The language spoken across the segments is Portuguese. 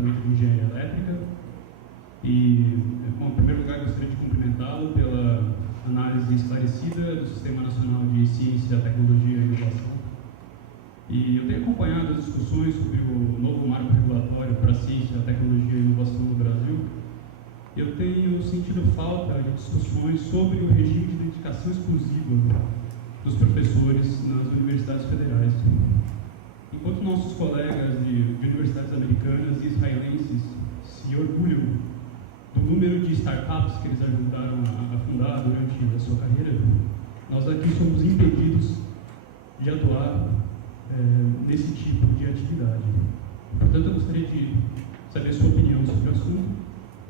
Departamento de Engenharia Elétrica. E, bom, em primeiro lugar, gostaria de cumprimentá-lo pela análise esclarecida do Sistema Nacional de Ciência, Tecnologia e Inovação. E eu tenho acompanhado as discussões sobre o novo marco regulatório para a ciência, tecnologia e inovação no Brasil. Eu tenho sentido falta de discussões sobre o regime de dedicação exclusiva dos professores nas universidades federais. Enquanto nossos colegas de universidades americanas e israelenses se orgulham do número de startups que eles ajudaram a fundar durante a sua carreira, nós aqui somos impedidos de atuar nesse tipo de atividade. Portanto, eu gostaria de saber a sua opinião sobre o assunto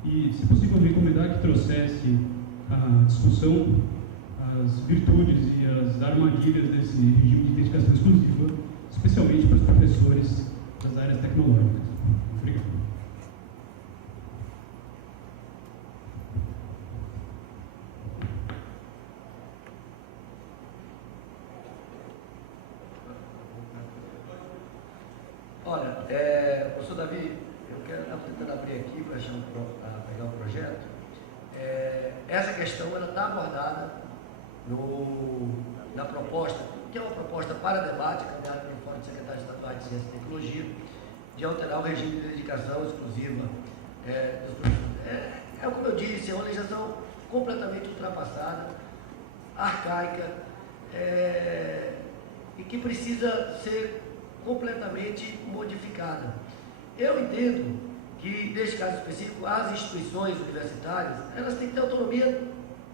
e, se possível, recomendar que trouxesse a discussão as virtudes e as armadilhas desse regime de dedicação exclusiva, especialmente para os professores das áreas tecnológicas. Obrigado. Olha, professor Davi, eu quero tentando abrir aqui para pegar o projeto. Essa questão está abordada na proposta, que é uma proposta para debate, caminhada pelo Fórum de Secretários Estaduais de Ciência e Tecnologia, de alterar o regime de dedicação exclusiva dos professores. Como eu disse, é uma legislação completamente ultrapassada, arcaica, e que precisa ser completamente modificada. Eu entendo que, neste caso específico, as instituições universitárias, elas têm que ter autonomia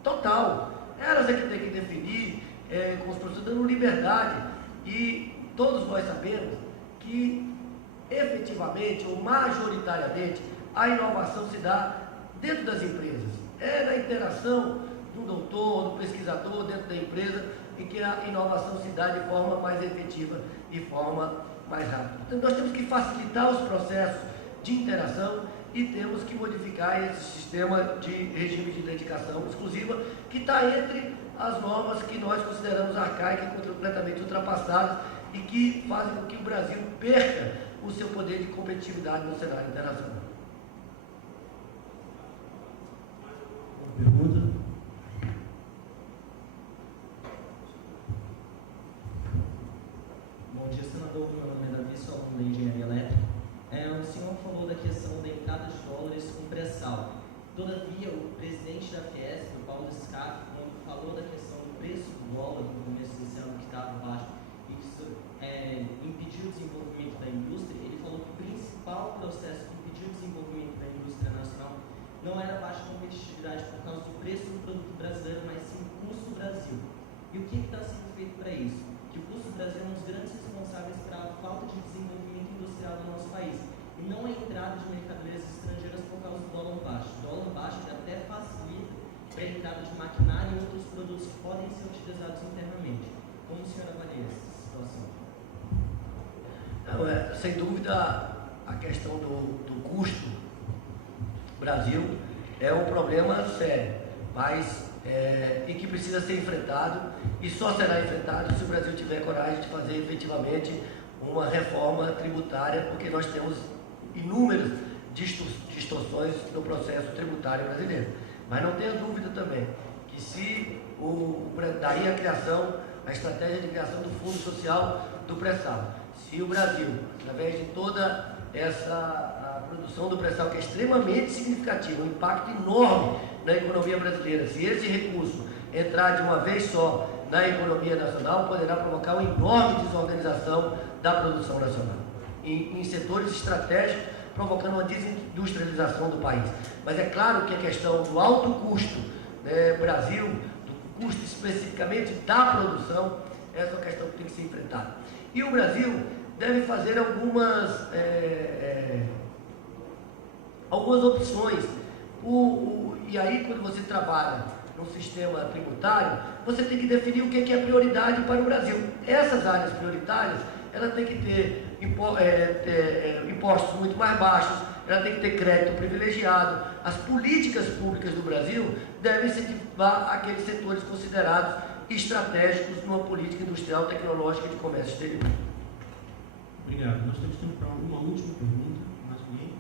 total. Elas é que têm que definir com os professores, dando liberdade. E todos nós sabemos que, efetivamente ou majoritariamente, a inovação se dá dentro das empresas. É na interação do doutor, do pesquisador dentro da empresa, em que a inovação se dá de forma mais efetiva e forma mais rápida. Então, nós temos que facilitar os processos de interação e temos que modificar esse sistema de regime de dedicação exclusiva que está entre as normas que nós consideramos arcaicas e completamente ultrapassadas e que fazem com que o Brasil perca o seu poder de competitividade no cenário internacional. Pergunta? Bom dia, senador. Meu nome é Davi, sou aluno da Engenharia Elétrica. O senhor falou da questão da entrada de dólares com pré-sal. Todavia, o presidente da Fiesp, o Paulo Scaff, quando falou da questão do preço do dólar no começo desse ano, que estava baixo, e que isso impediu o desenvolvimento da indústria, ele falou que o principal processo que impediu o desenvolvimento da indústria nacional não era a baixa competitividade por causa do preço do produto brasileiro, mas sim o custo do Brasil. E o que está sendo feito para isso? Que o custo do Brasil é um dos grandes responsáveis para a falta de desenvolvimento industrial do nosso país. E não a entrada de mercadorias estrangeiras por causa do dólar baixo. O dólar baixo até facilita para a entrada de maquinário e outros produtos que podem ser utilizados internamente. Como o senhor avalia essa situação? Não, sem dúvida, a questão do custo do Brasil é um problema sério, mas e que precisa ser enfrentado, e só será enfrentado se o Brasil tiver coragem de fazer efetivamente uma reforma tributária, porque nós temos inúmeras distorções no processo tributário brasileiro. Mas não tenha dúvida também que se daí a criação, a estratégia de criação do Fundo Social do Pré-Sal, se o Brasil, através de toda essa produção do pré-sal, que é extremamente significativa, um impacto enorme na economia brasileira, se esse recurso entrar de uma vez só na economia nacional, poderá provocar uma enorme desorganização da produção nacional, em setores estratégicos, provocando uma desindustrialização do país. Mas é claro que a questão do alto custo, Brasil, do custo especificamente da produção, essa é uma questão que tem que ser enfrentada. E o Brasil deve fazer algumas opções. E aí, quando você trabalha no sistema tributário, você tem que definir o que é prioridade para o Brasil. Essas áreas prioritárias, ela tem que ter impostos muito mais baixos, ela tem que ter crédito privilegiado. As políticas públicas do Brasil devem incentivar aqueles setores considerados estratégicos numa política industrial, tecnológica e de comércio exterior. Obrigado. Nós temos tempo para uma última pergunta. Mais alguém?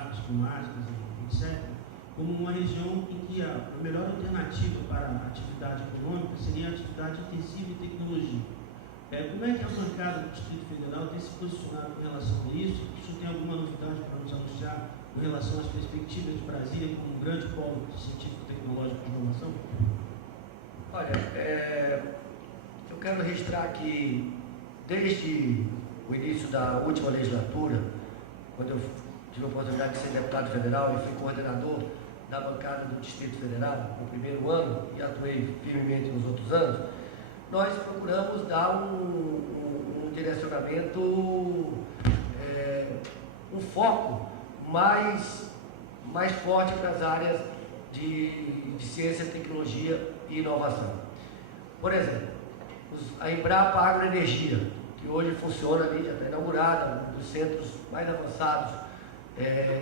topográficas, climáticas, etc., como uma região em que a melhor alternativa para a atividade econômica seria a atividade intensiva em tecnologia. Como é que a bancada do Distrito Federal tem se posicionado em relação a isso? O senhor tem alguma novidade para nos anunciar em relação às perspectivas de Brasília como um grande polo científico, tecnológico e inovação? Olha, eu quero registrar que desde o início da última legislatura, quando eu tive a oportunidade de ser deputado federal e fui coordenador da bancada do Distrito Federal no primeiro ano e atuei firmemente nos outros anos, nós procuramos dar um direcionamento, um foco mais forte para as áreas de ciência, tecnologia e inovação. Por exemplo, a Embrapa Agroenergia, que hoje funciona ali, já está inaugurada, um dos centros mais avançados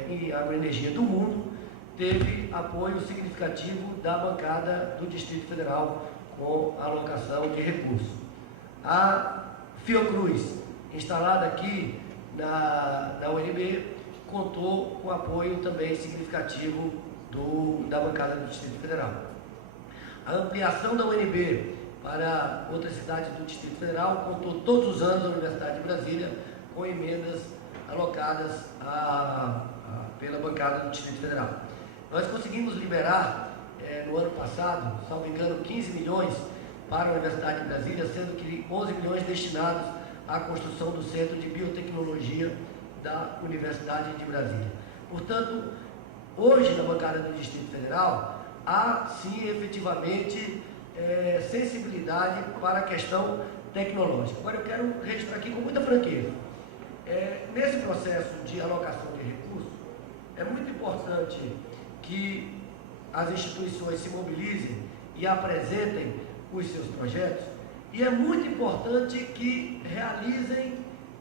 em agroenergia do mundo, teve apoio significativo da bancada do Distrito Federal com alocação de recursos. A Fiocruz, instalada aqui na UNB, contou com apoio também significativo da bancada do Distrito Federal. A ampliação da UNB para outras cidades do Distrito Federal contou todos os anos a Universidade de Brasília com emendas alocadas pela bancada do Distrito Federal. Nós conseguimos liberar no ano passado, salvo engano, 15 milhões para a Universidade de Brasília, sendo que 11 milhões destinados à construção do Centro de Biotecnologia da Universidade de Brasília. Portanto, hoje na bancada do Distrito Federal, há sim efetivamente sensibilidade para a questão tecnológica. Agora eu quero registrar aqui com muita franqueza. Nesse processo de alocação de recursos, é muito importante que as instituições se mobilizem e apresentem os seus projetos, e é muito importante que realizem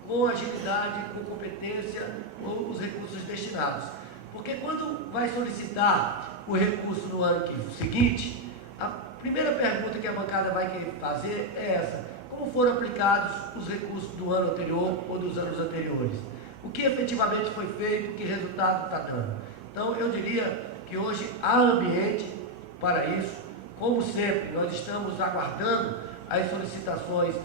com agilidade, com competência, os recursos destinados. Porque quando vai solicitar o recurso no ano seguinte, a primeira pergunta que a bancada vai querer fazer é essa: como foram aplicados os recursos do ano anterior ou dos anos anteriores? O que efetivamente foi feito, que resultado está dando? Então, eu diria que hoje há ambiente para isso. Como sempre, nós estamos aguardando as solicitações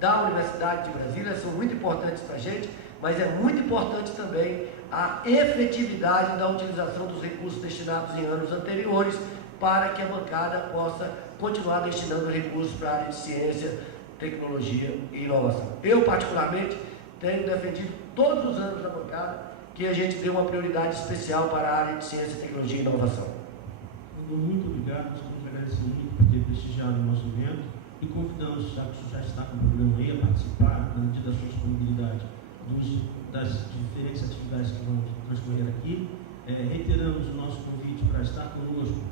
da Universidade de Brasília, são muito importantes para a gente, mas é muito importante também a efetividade da utilização dos recursos destinados em anos anteriores, para que a bancada possa continuar destinando recursos para a área de ciência, tecnologia e inovação. Eu, particularmente, tenho defendido todos os anos na bancada que a gente dê uma prioridade especial para a área de ciência, tecnologia e inovação. Muito obrigado, nós queremos agradecer muito por ter prestigiado o nosso evento e convidamos, já que o senhor já está com o programa aí, a participar, na medida da sua disponibilidade, das diferentes atividades que vão transcorrer aqui. Reiteramos o nosso convite para estar conosco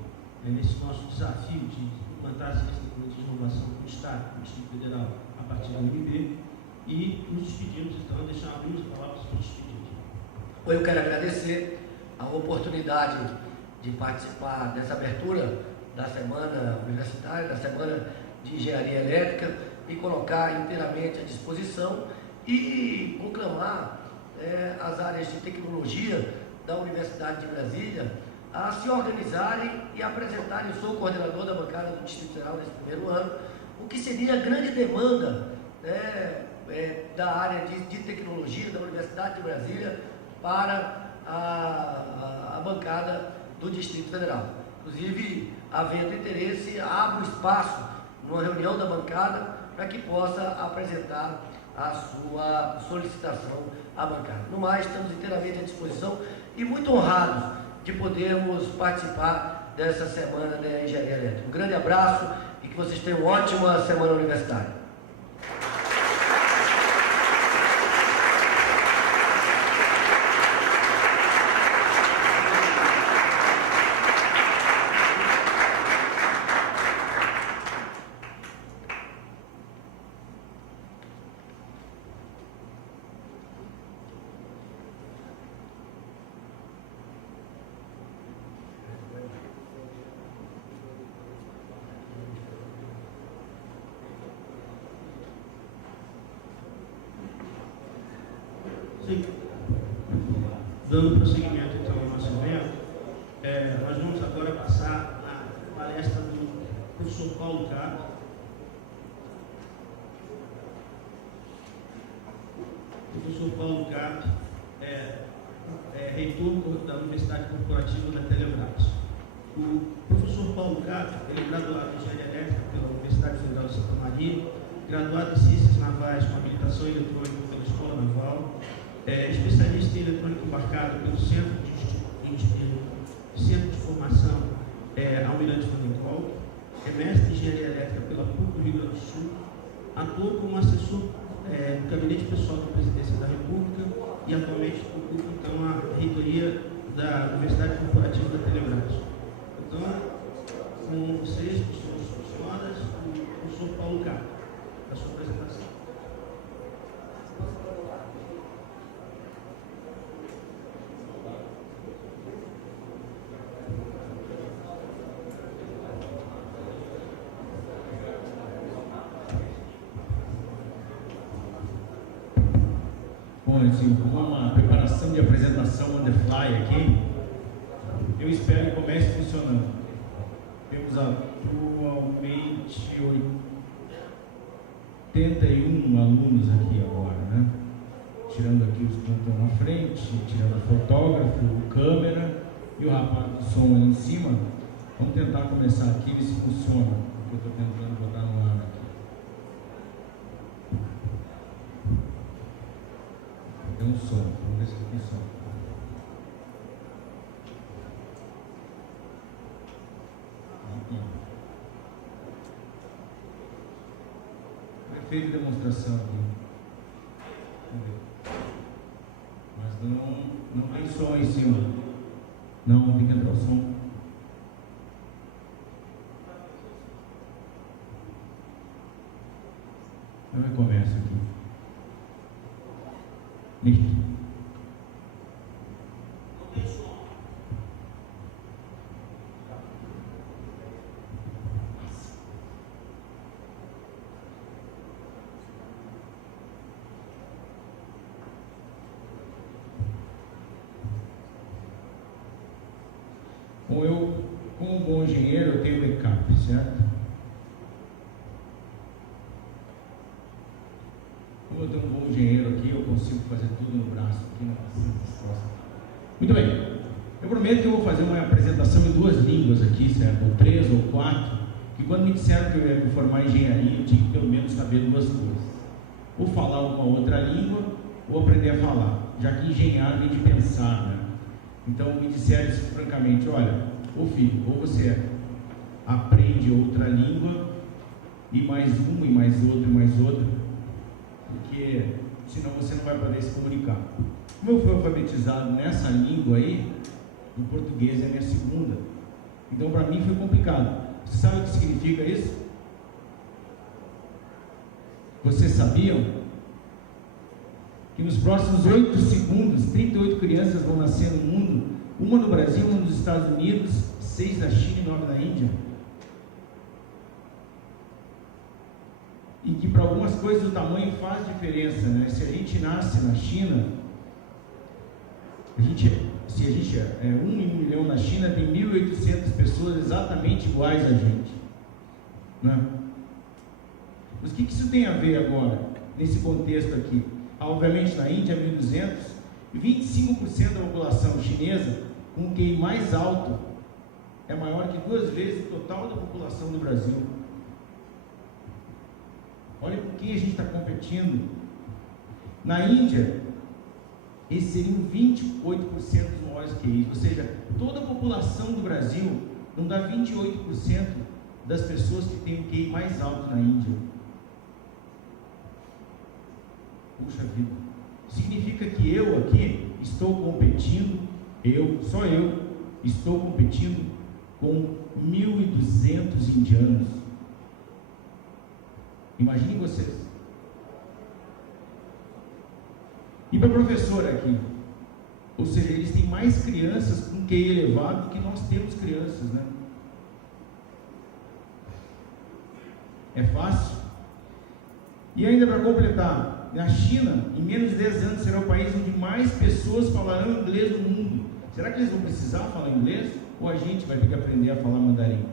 nesse nosso desafio de implantar a ciência, tecnologia e inovação no Estado, no Distrito Federal, a partir da UNB, e nos despedimos, então, abrimos a palavra para os despedidos. Eu quero agradecer a oportunidade de participar dessa abertura da Semana Universitária, da Semana de Engenharia Elétrica, e colocar inteiramente à disposição e conclamar as áreas de tecnologia da Universidade de Brasília a se organizarem e apresentarem. Eu sou o coordenador da bancada do Distrito Federal nesse primeiro ano, o que seria a grande demanda da área de tecnologia da Universidade de Brasília para a bancada do Distrito Federal. Inclusive, havendo interesse, abro espaço numa reunião da bancada para que possa apresentar a sua solicitação à bancada. No mais, estamos inteiramente à disposição e muito honrados de podermos participar dessa Semana da Engenharia Elétrica. Um grande abraço e que vocês tenham uma ótima semana universitária. Sim. Dando prosseguimento, então. nosso evento, nós vamos agora passar na palestra do professor Paulo Cato. O professor Paulo Cato é reitor da Universidade Corporativa da Telebrás. O professor Paulo Cato, ele é graduado em Engenharia Elétrica pela Universidade Federal de Santa Maria, graduado em Ciências Navais com habilitação eletrônica pela Escola Naval, especialista em eletrônica embarcada pelo Centro de Formação Almirante Vandenkolk, é mestre em Engenharia Elétrica pela PUC do Rio Grande do Sul, atua como assessor do Gabinete Pessoal da Presidência da República e atualmente ocupa então a reitoria da Universidade Corporativa da Telebrás. Então, com vocês, senhoras, o professor Paulo Cato, a sua apresentação. Bom, assim, uma preparação de apresentação on the fly aqui, eu espero que comece funcionando. Temos atualmente 81 alunos aqui agora, né? Tirando aqui os que estão na frente, tirando o fotógrafo, o câmera e o rapaz do som ali em cima. Vamos tentar começar aqui, ver se funciona, porque eu estou tentando botar no ar aqui. Tem um som, vamos ver se tem som. Feito demonstração aqui. Vamos ver. Mas não tem som em cima. Não, tem que entrar o som. Eu recomeço aqui. Listo. Como um bom engenheiro, eu tenho backup, certo? Como eu tenho um bom engenheiro aqui, eu consigo fazer tudo no braço, aqui na costas. Muito bem. Eu prometo que eu vou fazer uma apresentação em 2 línguas aqui, certo? Ou 3 ou 4, que quando me disseram que eu ia me formar em engenharia, eu tinha que pelo menos saber 2 coisas. Ou falar uma outra língua, ou aprender a falar, já que engenhar vem de pensar, né? Então me disseram isso francamente, olha, ô filho, ou você aprende outra língua, e mais uma, e mais outra, e mais outra, porque senão você não vai poder se comunicar. Como eu fui alfabetizado nessa língua aí, o português é a minha segunda, então para mim foi complicado. Você sabe o que significa isso? Vocês sabiam que nos próximos 8 segundos, 38 crianças vão nascer no mundo, uma no Brasil, uma nos Estados Unidos, 6 na China e 9 na Índia? E que para algumas coisas o tamanho faz diferença, né? Se a gente nasce na China, se a gente é 1 em 1 milhão na China, tem 1.800 pessoas exatamente iguais a gente, né? Mas o que isso tem a ver agora, nesse contexto aqui? Obviamente na Índia, 1.200, 25% da população chinesa com o QI mais alto é maior que 2 vezes o total da população do Brasil. Olha com quem a gente está competindo. Na Índia, esses seriam 28% dos maiores QIs, ou seja, toda a população do Brasil não dá 28% das pessoas que têm o QI mais alto na Índia. Puxa vida, significa que eu aqui estou competindo, só eu, estou competindo com 1.200 indianos. Imaginem vocês. E para a professora aqui, ou seja, eles têm mais crianças com QI elevado do que nós temos crianças, né? É fácil? E ainda para completar, na China, em menos de 10 anos, será o país onde mais pessoas falarão inglês no mundo. Será que eles vão precisar falar inglês? Ou a gente vai ter que aprender a falar mandarim?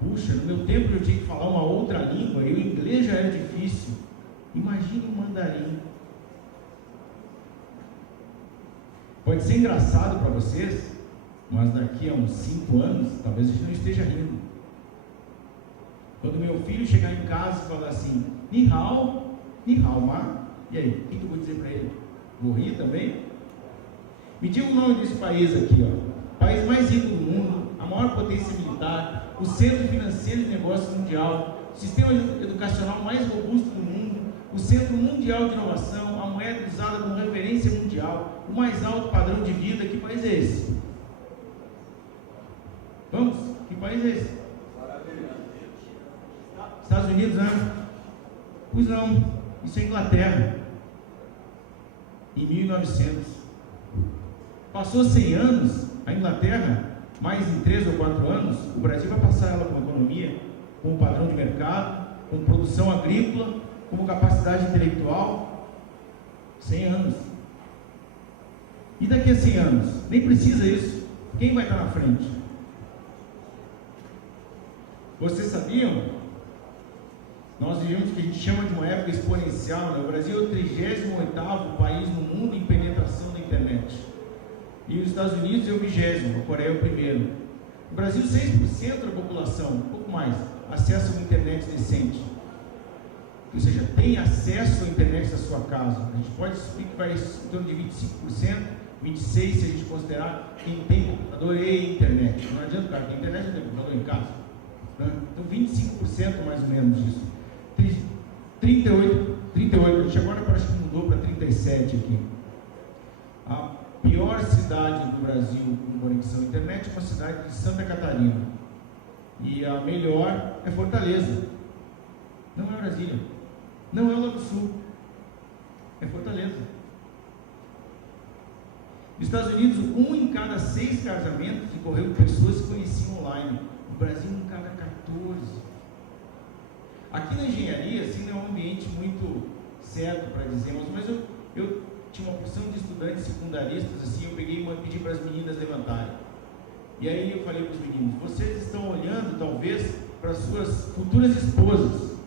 Puxa, no meu tempo eu tinha que falar uma outra língua e o inglês já era difícil. Imagine o mandarim. Pode ser engraçado para vocês, mas daqui a uns 5 anos, talvez a gente não esteja rindo. Quando meu filho chegar em casa e falar assim, ni hao ma, e aí, o que eu vou dizer para ele? Vou rir também? Me diga o nome desse país aqui, ó. País mais rico do mundo, a maior potência militar, o centro financeiro e negócios mundial, o sistema educacional mais robusto do mundo, o centro mundial de inovação, a moeda usada como referência mundial, o mais alto padrão de vida. Que país é esse? Vamos? Que país é esse? Estados Unidos, né? Pois não, isso é Inglaterra. Em 1900. Passou 100 anos, a Inglaterra, mais em 3 ou 4 anos, o Brasil vai passar ela com economia, com padrão de mercado, com produção agrícola, com capacidade intelectual. 100 anos. E daqui a 100 anos? Nem precisa isso. Quem vai estar na frente? Vocês sabiam? Nós vivemos o que a gente chama de uma época exponencial, né? O Brasil é o 38º país no mundo em penetração da internet. E os Estados Unidos é o 20º, a Coreia é o primeiro. No Brasil, 6% da população, um pouco mais, acessa uma internet decente. Ou seja, tem acesso à internet da sua casa. A gente pode subir que vai em torno de 25%, 26% se a gente considerar quem tem computador e internet. Não adianta o cara ter internet e não tem computador em casa. Né? Então 25% mais ou menos disso. 38, a gente agora parece que mudou para 37 aqui. A pior cidade do Brasil com conexão à internet é uma cidade de Santa Catarina. E a melhor é Fortaleza. Não é Brasília. Não é o Lago Sul. É Fortaleza. Nos Estados Unidos, 1 em cada 6 casamentos que ocorreu com pessoas se conheciam online. No Brasil, 1 em cada 14. Aqui na engenharia, assim, não é um ambiente muito certo para dizer, mas eu tinha uma porção de estudantes secundaristas, assim, eu peguei e pedi para as meninas levantarem. E aí eu falei para os meninos, vocês estão olhando, talvez, para as suas futuras esposas.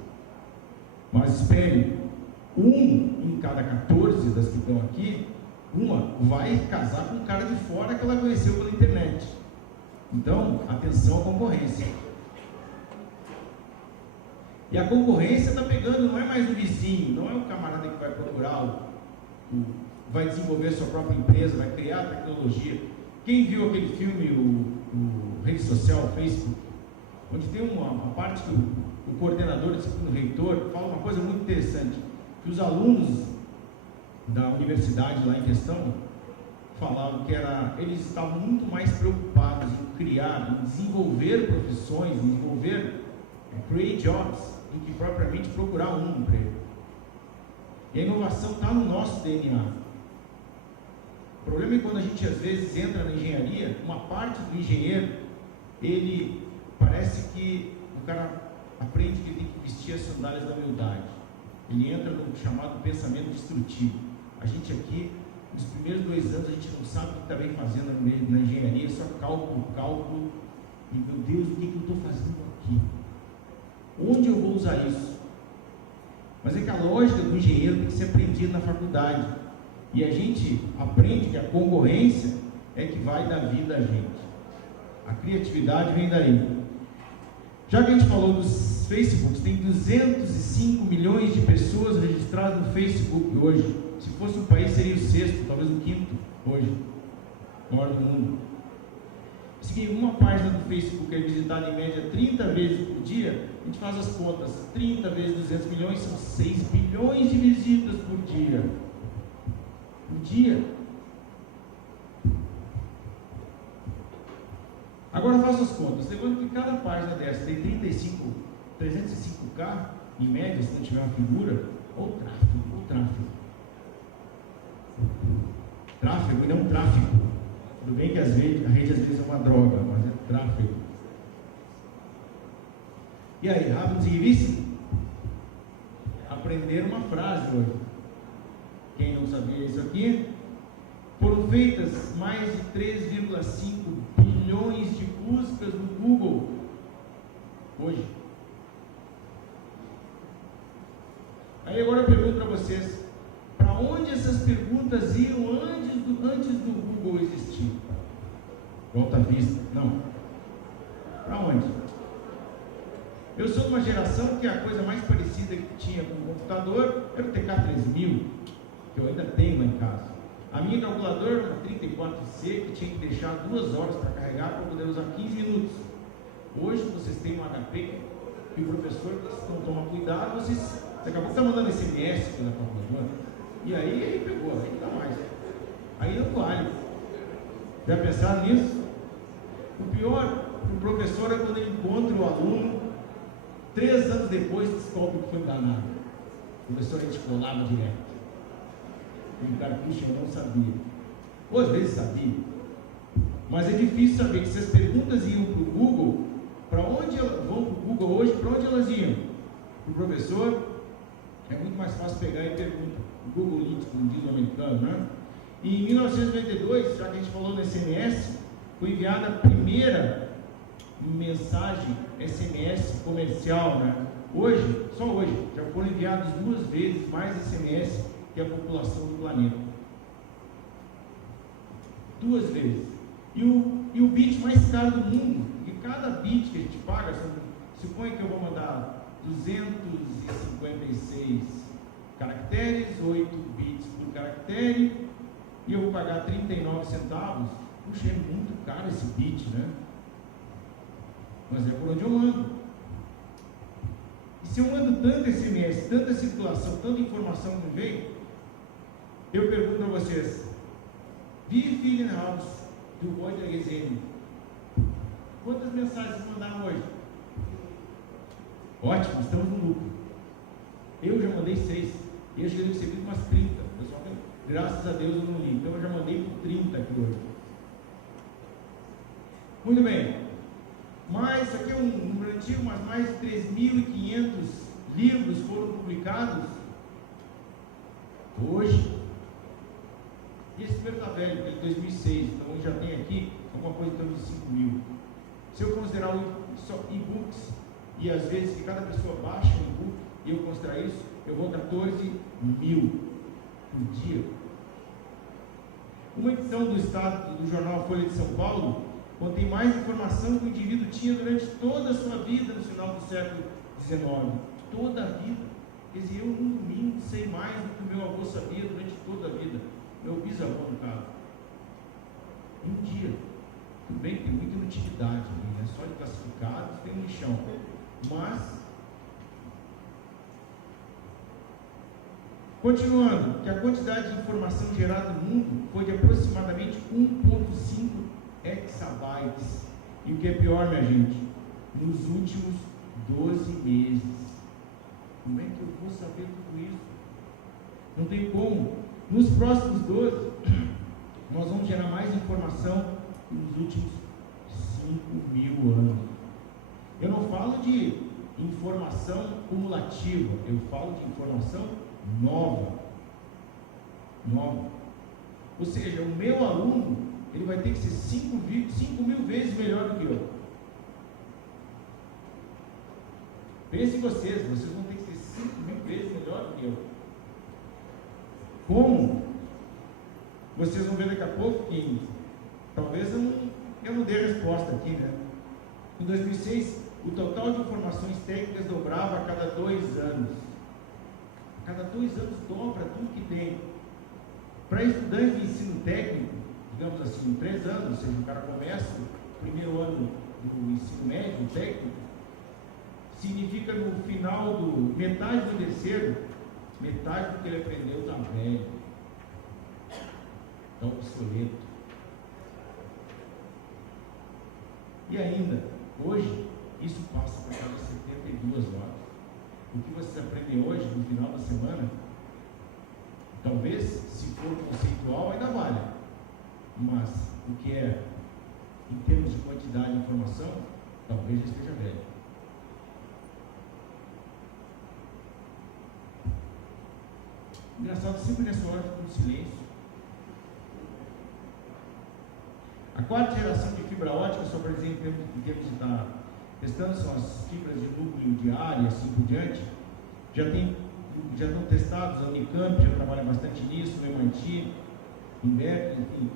Mas esperem, 1 em cada 14 das que estão aqui, uma vai casar com um cara de fora que ela conheceu pela internet. Então, atenção à concorrência. E a concorrência está pegando, não é mais o vizinho, não é o camarada que vai procurar, vai desenvolver sua própria empresa, vai criar tecnologia. Quem viu aquele filme, o Rede Social, o Facebook, onde tem uma parte que o coordenador, o reitor, fala uma coisa muito interessante, que os alunos da universidade lá em questão falavam que eles estavam muito mais preocupados em criar, em desenvolver profissões, em desenvolver create jobs, do que propriamente procurar um emprego. E a inovação está no nosso DNA. O problema é quando a gente às vezes entra na engenharia, uma parte do engenheiro, ele parece que o cara aprende que ele tem que vestir as sandálias da humildade. Ele entra no chamado pensamento destrutivo. A gente aqui, nos primeiros 2 anos, a gente não sabe o que está bem fazendo na engenharia, só cálculo, e meu Deus, o que eu estou fazendo aqui? Onde eu vou usar isso? Mas é que a lógica do engenheiro tem que ser aprendida na faculdade. E a gente aprende que a concorrência é que vai dar vida a gente. A criatividade vem daí. Já que a gente falou dos Facebooks, tem 205 milhões de pessoas registradas no Facebook hoje. Se fosse um país, seria o 6º, talvez o 5º hoje, maior do mundo. Se uma página do Facebook é visitada em média 30 vezes por dia, a gente faz as contas, 30 vezes 200 milhões são 6 bilhões de visitas por dia. Por dia. Agora faça as contas, lembrando que cada página dessa tem 305K, em média, se não tiver uma figura, ou tráfego. Tráfego e não tráfico. Tudo bem que às vezes, a rede às vezes é uma droga, mas é tráfego. E aí, rápido, seguidíssimo? Aprender uma frase hoje. Quem não sabia isso aqui? Foram feitas mais de 3,5 bilhões de buscas no Google hoje. Aí agora eu pergunto para vocês, para onde essas perguntas iam antes do Google existir? Volta à vista? Não. Para onde? Eu sou de uma geração que a coisa mais parecida que tinha com o computador era o TK3000, que eu ainda tenho lá em casa. A minha calculadora era uma 34C que tinha que deixar 2 horas para carregar para poder usar 15 minutos. Hoje vocês têm um HP e o professor, se não toma cuidado, vocês daqui a pouco está mandando SMS pela calculadora. E aí ele pegou, aí não dá mais. Aí não vale. Já pensaram nisso? O pior para o professor é quando ele encontra o aluno 3 anos depois descobre que foi enganado. O professor a gente colava direto. E o cara, puxa, eu não sabia. Ou às vezes sabia. Mas é difícil saber que se as perguntas iam para o Google, para onde elas vão para o Google hoje, para onde elas iam? Para o professor, é muito mais fácil pegar e perguntar. O Google Leads, como diz o americano, né? E em 1992, já que a gente falou no SMS, foi enviada a primeira mensagem SMS comercial, né? Hoje, só hoje, já foram enviados 2 vezes mais SMS que a população do planeta. 2 vezes. E o bit mais caro do mundo, e cada bit que a gente paga, suponha que eu vou mandar 256 caracteres, 8 bits por caractere, e eu vou pagar 39 centavos. Puxa, é muito caro esse bit, né? Mas é por onde eu mando. E se eu mando tanto SMS, tanta circulação, tanta informação que vem, eu pergunto a vocês, Wie viele House do heute gesehen? Quantas mensagens mandaram hoje? Ótimo, estamos no lucro. Eu já mandei 6. E eu já recebi umas 30. Pessoal, graças a Deus eu não li. Então eu já mandei por 30 aqui hoje. Muito bem. Mas, isso aqui é um número antigo, mas mais de 3.500 livros foram publicados hoje. E esse número está velho, porque é de 2006, então já tem aqui alguma coisa em torno de 5.000. Se eu considerar só e-books, e às vezes que cada pessoa baixa um e-book, e eu considerar isso, eu vou 14.000 por dia. Uma edição do jornal Folha de São Paulo contém mais informação que o indivíduo tinha durante toda a sua vida no final do século XIX. Toda a vida. Quer dizer, eu no domingo sei mais do que o meu avô sabia durante toda a vida. Meu bisavô, no caso. Um dia. Tudo bem que tem muita inutilidade ali, né? Só de classificados tem um lixão. Mas, continuando, que a quantidade de informação gerada no mundo foi de aproximadamente 1,5 exabytes. E o que é pior, minha gente, nos últimos 12 meses. Como é que eu vou saber tudo isso? Não tem como. Nos próximos 12, nós vamos gerar mais informação que nos últimos 5.000 anos. Eu não falo de informação cumulativa, eu falo de informação nova. Ou seja, o meu aluno, ele vai ter que ser 5.000 vezes melhor do que eu. Pensem vocês vão ter que ser 5.000 vezes melhor do que eu. Como? Vocês vão ver daqui a pouco que talvez eu não dê a resposta aqui, né? Em 2006, o total de informações técnicas dobrava a cada 2 anos. A cada 2 anos dobra tudo que tem. Para estudantes de ensino técnico, digamos assim, 3 anos, ou seja, o cara começa o primeiro ano do ensino médio técnico, significa no final metade do terceiro, metade do que ele aprendeu está velho, está obsoleto. E ainda, hoje, isso passa por cada 72 horas. O que vocês aprendem hoje, no final da semana, talvez, se for conceitual, ainda vale. Mas o que é, em termos de quantidade de informação, talvez já esteja velho. Engraçado, sempre nessa hora fica um silêncio. A quarta geração de fibra ótica, só para dizer em termos de estar testando, são as fibras de núcleo de área e assim por diante. Já estão testados, a Unicamp já trabalha bastante nisso, o MIT, Inberg, enfim.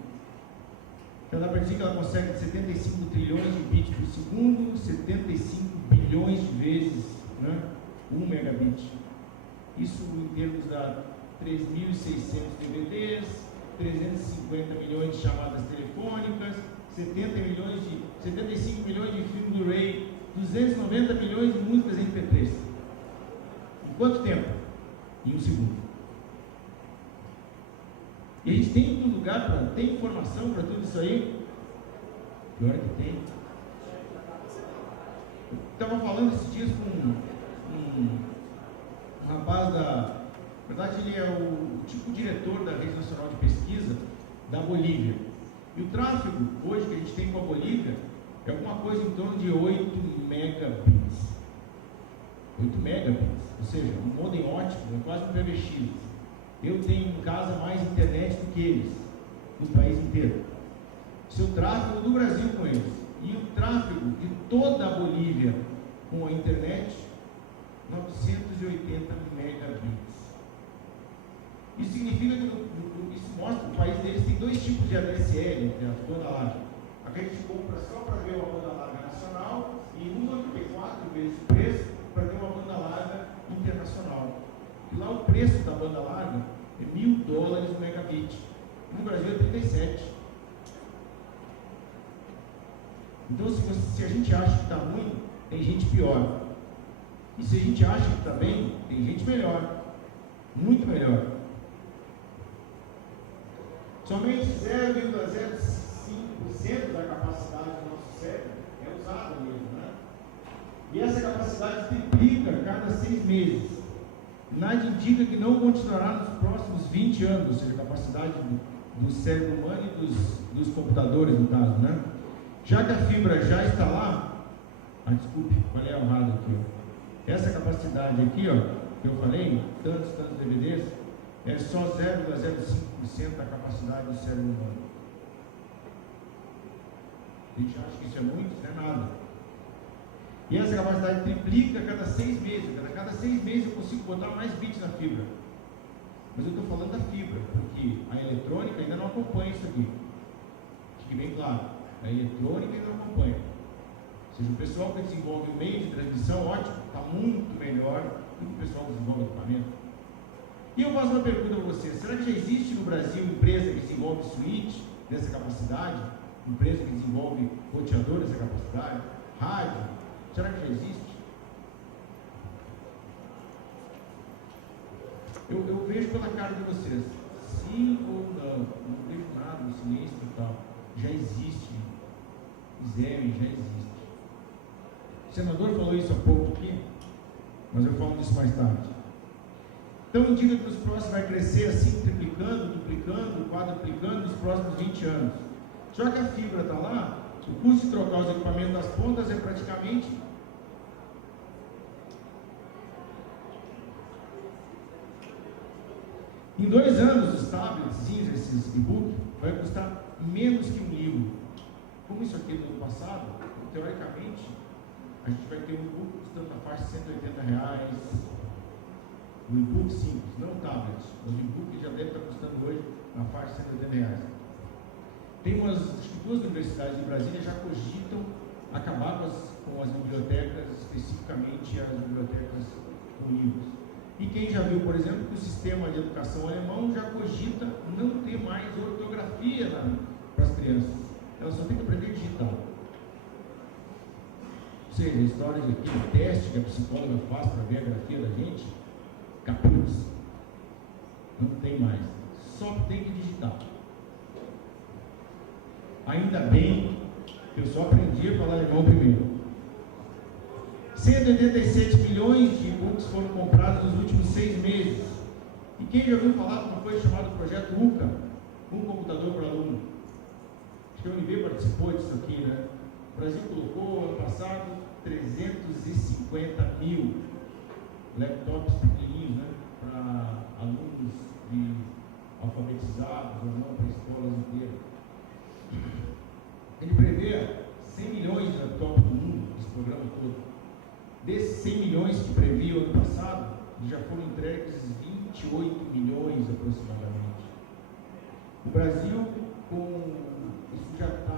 Então dá para dizer que ela consegue 75 trilhões de bits por segundo, 75 bilhões de vezes, né, 1 megabit. Isso em termos da 3.600 DVDs, 350 milhões de chamadas telefônicas, 75 milhões de filme Blu-ray, 290 milhões de músicas MP3. Em quanto tempo? Em 1 segundo. E a gente tem um lugar para ter informação para tudo isso aí? Pior que tem. Eu estava falando esses dias com um rapaz da... Na verdade, ele é o tipo diretor da Rede Nacional de Pesquisa da Bolívia. E o tráfego hoje que a gente tem com a Bolívia é alguma coisa em torno de 8 megabits. 8 megabits, ou seja, um modem ótimo, é quase um PBX. Eu tenho em casa mais internet do que eles, no país inteiro. Seu tráfego do Brasil com eles e o tráfego de toda a Bolívia com a internet, 980 megabits. Isso significa que isso mostra que o país deles tem dois tipos de ADSL, que é a banda larga. A que a gente compra só para ver uma banda larga nacional e usa 4 vezes o preço para ter uma banda larga internacional. E lá o preço da banda larga é $1.000 o megabit. No Brasil é 37. Então, se a gente acha que está ruim, tem gente pior. E se a gente acha que está bem, tem gente melhor. Muito melhor. Somente 0,05% da capacidade do nosso cérebro é usada mesmo, né? E essa capacidade triplica a cada 6 meses. Nada indica que não continuará nos próximos 20 anos, ou seja, a capacidade do cérebro humano e dos computadores, no caso, né? Já que a fibra já está lá, desculpe, falei errado aqui, ó. Essa capacidade aqui, ó, que eu falei, tantos DVDs, é só 0,05% da capacidade do cérebro humano. A gente acha que isso é muito, isso não é nada. E essa capacidade triplica a cada 6 meses. A cada 6 meses eu consigo botar mais bits na fibra. Mas eu estou falando da fibra, porque a eletrônica ainda não acompanha isso aqui. Fique bem claro. A eletrônica ainda não acompanha. Ou seja, o pessoal que desenvolve o meio de transmissão, ótimo, está muito melhor do que o pessoal que desenvolve equipamento. E eu faço uma pergunta para você: será que já existe no Brasil empresa que desenvolve switch dessa capacidade? Empresa que desenvolve roteador dessa capacidade? Rádio? Será que já existe? Eu vejo pela cara de vocês, sim ou não, não vejo nada no silêncio total. Já existe, exame, já existe. O senador falou isso há pouco aqui, mas eu falo disso mais tarde. Então indica que nos próximos vai crescer assim, triplicando, duplicando, quadruplicando nos próximos 20 anos. Já que a fibra está lá, o custo de trocar os equipamentos das pontas é praticamente em 2 anos os tablets, esses e-book, vai custar menos que um livro. Como isso aqui no ano passado, teoricamente, a gente vai ter um e-book custando na faixa de R$180. Um e-book simples, não tablet. Os e-books já devem estar custando hoje na faixa de R$180. Tem acho que 2 universidades de Brasília já cogitam acabar com as bibliotecas, especificamente as bibliotecas com livros. E quem já viu, por exemplo, que o sistema de educação alemão já cogita não ter mais ortografia para as crianças. Elas só têm que aprender digital. Ou seja, a história de aquele teste que a psicóloga faz para ver a grafia da gente, capuz. Não tem mais. Só tem que digitar. Ainda bem que eu só aprendi a falar alemão primeiro. 187 milhões de e-books foram comprados nos últimos 6 meses. E quem já ouviu falar de uma coisa chamada Projeto UCA? Um computador por aluno. Acho que a UNB participou disso aqui, né? O Brasil colocou, ano passado, 350 mil laptops pequenininhos, né? Para alunos alfabetizados ou não, para escolas inteiras. Desses 100 milhões que previa o ano passado, já foram entregues 28 milhões aproximadamente. O Brasil, isso já está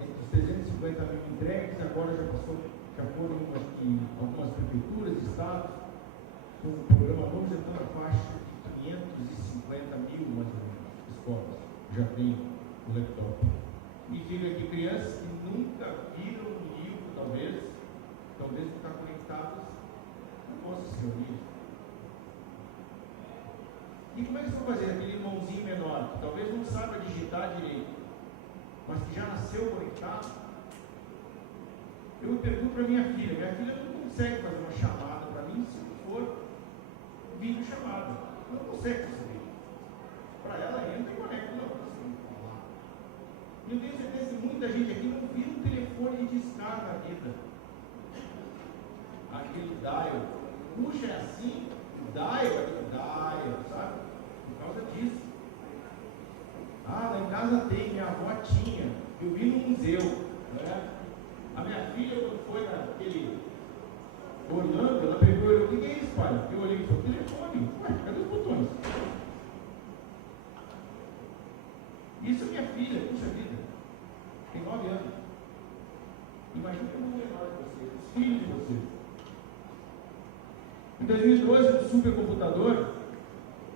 entre os 350 mil entregues, agora já foram algumas prefeituras, estados, com um programa novo, já está na faixa de 550 mil, mais ou menos, escolas, já tem o laptop. E digo aqui, crianças que nunca viram um livro, talvez ficar conectadas, não possam se reunir. E como é que eles vão fazer? Aquele irmãozinho menor, que talvez não saiba digitar direito, mas que já nasceu conectado. Eu pergunto para minha filha não consegue fazer uma chamada para mim se não for vídeo chamada. Não consegue fazer. Para ela entra e conecta, não consegue falar. E eu tenho certeza que muita gente aqui não vira um telefone de escada na vida. Aquele dial. Puxa, é assim, dial, sabe? Por causa disso. Lá em casa tem, minha avó tinha, eu vi no museu. Né? A minha filha, quando foi naquele Orlando, ela pegou e olhou, o que é isso, pai? Eu olhei e falei, telefone. Ué, cadê os botões? Isso é minha filha, puxa vida. Tem 9 anos. Imagina que eu não lembro de vocês, os filhos de vocês. Em 2012, o supercomputador,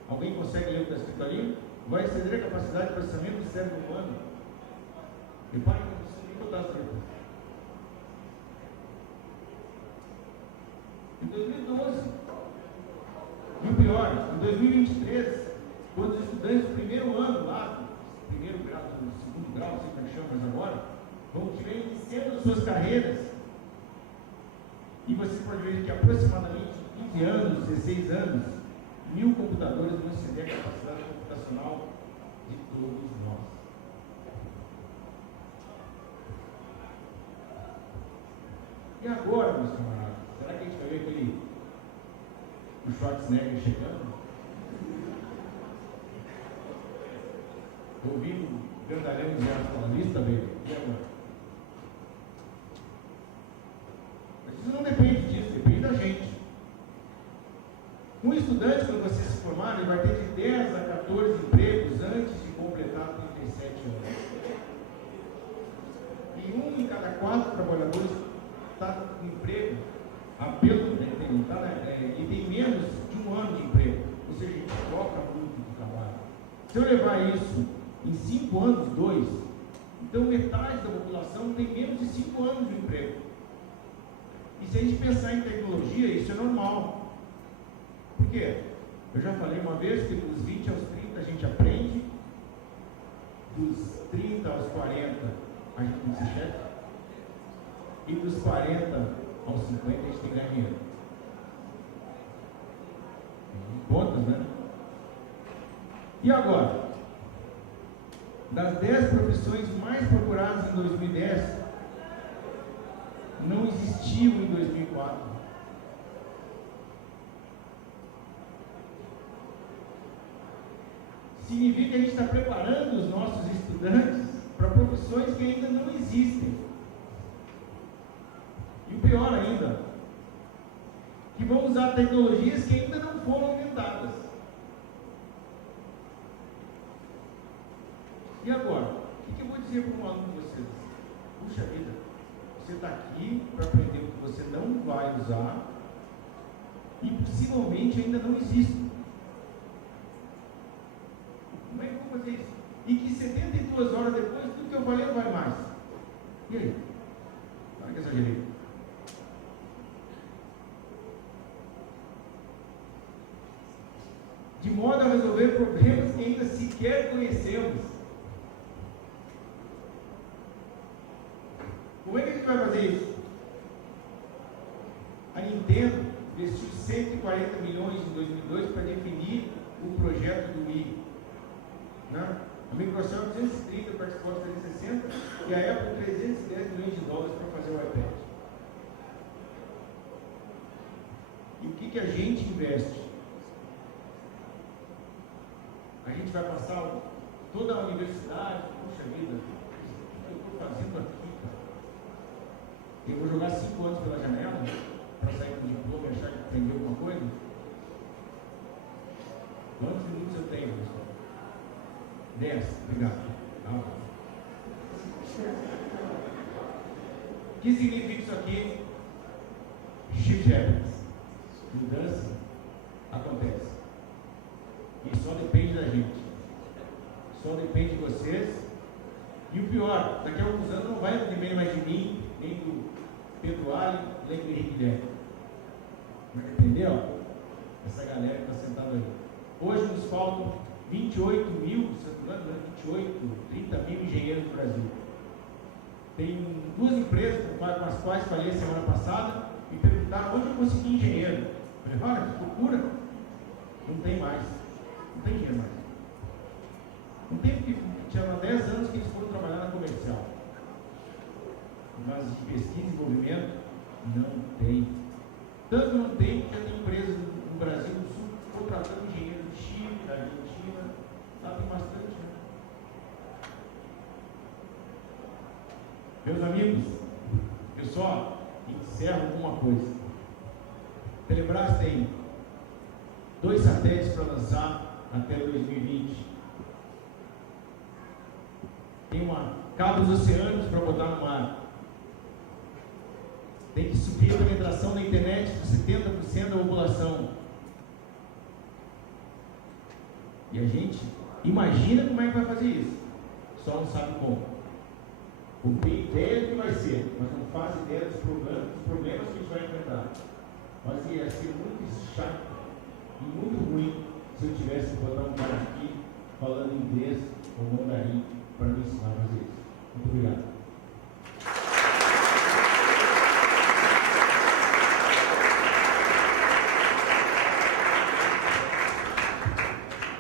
alguém consegue ler o que está escrito ali? Vai exceder a capacidade de processamento do cérebro humano. Reparem que eu não preciso nem botar as letras. Em 2012, e o pior, em 2023, quando os estudantes do primeiro ano lá, primeiro grau, do segundo grau, não sei como é que chama mais agora, vão estiver iniciando suas carreiras, e você pode ver que aproximadamente 15 anos, 16 anos, 1000 computadores vão exceder a capacidade computacional de todos nós. E agora, meus camaradas, será que a gente vai ver o Schwarzenegger chegando? Ouvindo o grandalhão de arte paulista, velho? E agora? Mas isso não depende disso, depende da gente. Um estudante, quando você se formar, ele vai ter de 10 a 14 empregos antes de completar 37 anos. E 1 em cada 4 trabalhadores está com emprego e tem menos de 1 ano de emprego. Ou seja, a gente troca muito de trabalho. Se eu levar isso em 5 anos, 2, então metade da população tem menos de 5 anos de emprego. E se a gente pensar em tecnologia, isso é normal. Por quê? Eu já falei uma vez que dos 20 aos 30 a gente aprende, dos 30 aos 40 a gente tem que ser chefe, e dos 40 aos 50 a gente tem que ganhar dinheiro. Contas, né? E agora? Das 10 profissões mais procuradas em 2010, não existiu em 2004. Significa que a gente está preparando os nossos estudantes para profissões que ainda não existem. E o pior ainda, que vão usar tecnologias que ainda não foram inventadas. E agora? O que eu vou dizer para um aluno de vocês? Puxa vida, você está aqui para aprender o que você não vai usar e possivelmente ainda não existe. Como é que eu vou fazer isso? E que 72 horas depois, tudo que eu falei não vale mais. E aí? Olha que exagerei. De modo a resolver problemas que ainda sequer conhecemos. Como é que a gente vai fazer isso? A Nintendo investiu 140 milhões em 2002 para definir o projeto do Wii. Né? A Microsoft 230 para o Xbox 360 e a Apple 310 milhões de dólares para fazer o iPad. E o que a gente investe? A gente vai passar toda a universidade, puxa vida, o que eu estou fazendo aqui, cara? Eu vou jogar 5 anos pela janela para sair O que significa isso aqui? Shift happens. Mudança acontece. E só depende da gente. Só depende de vocês. E o pior, daqui a alguns anos não vai depender mais de mim, nem do Pedro Ali, nem do Henrique Guilherme. Vai depender, ó, essa galera que está sentada aí. Hoje nos faltam 28 mil, se não me engano, 30 mil engenheiros no Brasil. Tem duas empresas com as quais falei semana passada, me perguntaram onde eu consegui engenheiro. Eu falei, olha, que procura. Não tem mais. Não tem dinheiro mais. Não tem porque tinha 10 anos que eles foram trabalhar na comercial. Mas de pesquisa e desenvolvimento, não tem. Tanto não tem que já tem empresas no Brasil do Sul contratando engenheiro do Chile, da Argentina. Lá tem bastante, né? Meus amigos, eu só encerro com uma coisa. Telebrás tem 2 satélites para lançar até 2020. Tem cabos oceânicos para botar no mar. Tem que subir a penetração da internet de 70% da população. E a gente imagina como é que vai fazer isso. Só não sabe como. Tem ideia do que vai ser, mas não faz ideia dos problemas que a gente vai enfrentar. Mas ia ser muito chato e muito ruim se eu tivesse que botar um cara aqui falando inglês ou mandarim para me ensinar a fazer isso. Muito obrigado.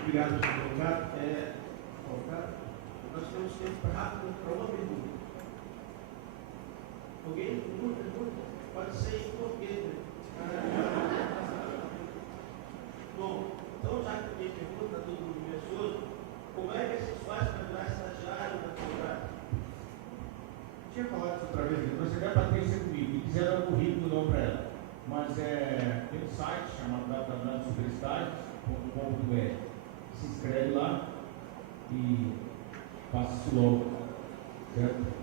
Obrigado, senhor Ricardo. Nós temos tempo rápido para uma pergunta. Alguém? Pergunta? Pode ser em português, né? Bom, então já que alguém pergunta, está todo mundo curioso, como é que vocês fazem para virar estagiário na faculdade? Tinha falado isso outra vez, depois você vai Patrícia comigo, e quiser dar um currículo, não para ela. Mas tem um site chamado www.superestágios.com.br. Se inscreve lá e faça isso logo, certo?